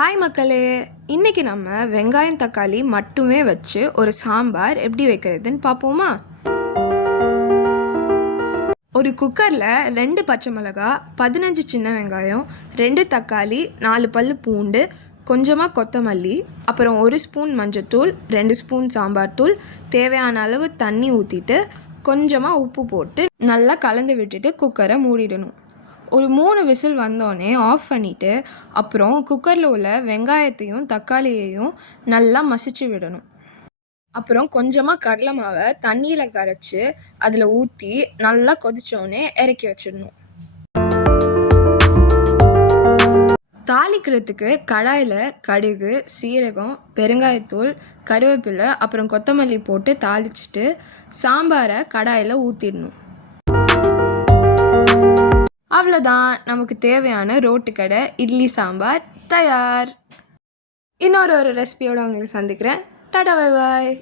Hi மக்களே, இன்றைக்கி நம்ம வெங்காயம் தக்காளி மட்டுமே வச்சு ஒரு சாம்பார் எப்படி வைக்கிறதுன்னு பார்ப்போமா? ஒரு குக்கரில் 2 பச்சை மிளகா, 15 சின்ன வெங்காயம், 2 தக்காளி, 4 பல் பூண்டு, கொஞ்சமாக கொத்தமல்லி, அப்புறம் 1 ஸ்பூன் மஞ்சத்தூள், 2 ஸ்பூன் சாம்பார் தூள், தேவையான அளவு தண்ணி ஊற்றிட்டு கொஞ்சமாக உப்பு போட்டு நல்லா கலந்து விட்டுட்டு குக்கரை மூடிடணும். ஒரு 3 விசில் வந்தோடனே ஆஃப் பண்ணிவிட்டு அப்புறம் குக்கரில் உள்ள வெங்காயத்தையும் தக்காளியையும் நல்லா மசிச்சு விடணும். அப்புறம் கொஞ்சமாக கடலை மாவை தண்ணியில் கரைச்சி அதில் ஊற்றி நல்லா கொதிச்சோடனே இறக்கி வச்சிடணும். தாளிக்கிறதுக்கு கடாயில் கடுகு, சீரகம், பெருங்காயத்தூள், கருவேப்பிலை, அப்புறம் கொத்தமல்லி போட்டு தாளிச்சிட்டு சாம்பாரை கடாயில் ஊற்றிடணும். அவ்வளோதான், நமக்கு தேவையான ரோட்டு கடை இட்லி சாம்பார் தயார். இன்னொரு ரெசிபியோடு உங்களை சந்திக்கிறேன். Tata, bye bye.